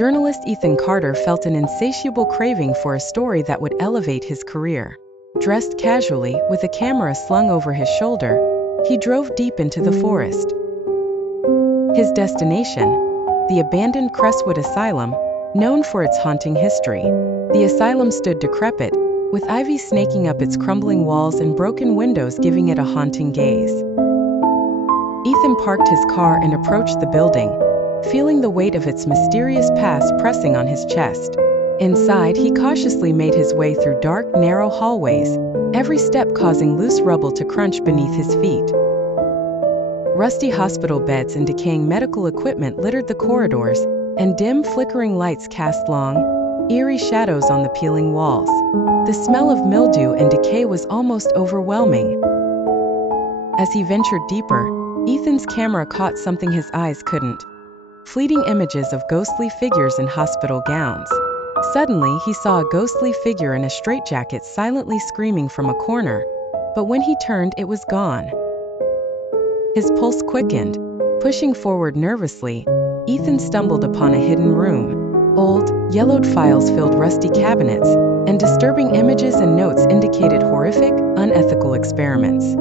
journalist Ethan Carter felt an insatiable craving for a story that would elevate his career. Dressed casually, with a camera slung over his shoulder, he drove deep into the forest. His destination? The abandoned Crestwood Asylum, known for its haunting history. The asylum stood decrepit, with ivy snaking up its crumbling walls and broken windows giving it a haunting gaze. Ethan parked his car and approached the building, feeling the weight of its mysterious past pressing on his chest. Inside, he cautiously made his way through dark, narrow hallways, every step causing loose rubble to crunch beneath his feet. Rusty hospital beds and decaying medical equipment littered the corridors, and dim, flickering lights cast long, eerie shadows on the peeling walls. The smell of mildew and decay was almost overwhelming. As he ventured deeper, Ethan's camera caught something his eyes couldn't: fleeting images of ghostly figures in hospital gowns. Suddenly, he saw a ghostly figure in a straitjacket silently screaming from a corner, but when he turned, it was gone. His pulse quickened. Pushing forward nervously, Ethan stumbled upon a hidden room. Old, yellowed files filled rusty cabinets, and disturbing images and notes indicated horrific, unethical experiments.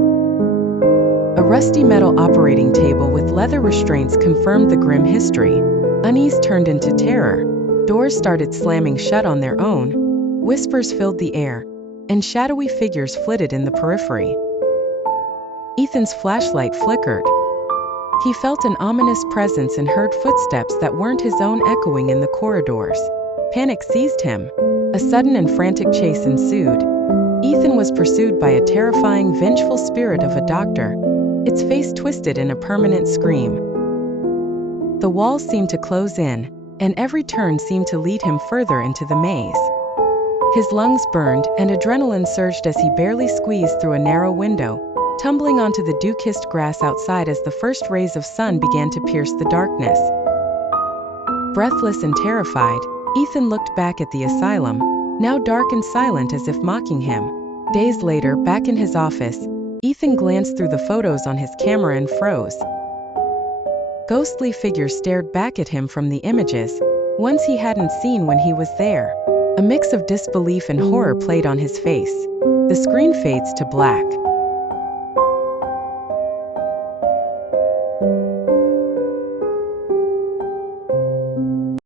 A rusty metal operating table with leather restraints confirmed the grim history. Unease turned into terror. Doors started slamming shut on their own, whispers filled the air, and shadowy figures flitted in the periphery. Ethan's flashlight flickered. He felt an ominous presence and heard footsteps that weren't his own echoing in the corridors. Panic seized him. A sudden and frantic chase ensued. Ethan was pursued by a terrifying, vengeful spirit of a doctor, its face twisted in a permanent scream. The walls seemed to close in, and every turn seemed to lead him further into the maze. His lungs burned, and adrenaline surged as he barely squeezed through a narrow window, tumbling onto the dew-kissed grass outside as the first rays of sun began to pierce the darkness. Breathless and terrified, Ethan looked back at the asylum, now dark and silent as if mocking him. Days later, back in his office, Ethan glanced through the photos on his camera and froze. Ghostly figures stared back at him from the images, ones he hadn't seen when he was there. A mix of disbelief and horror played on his face. The screen fades to black.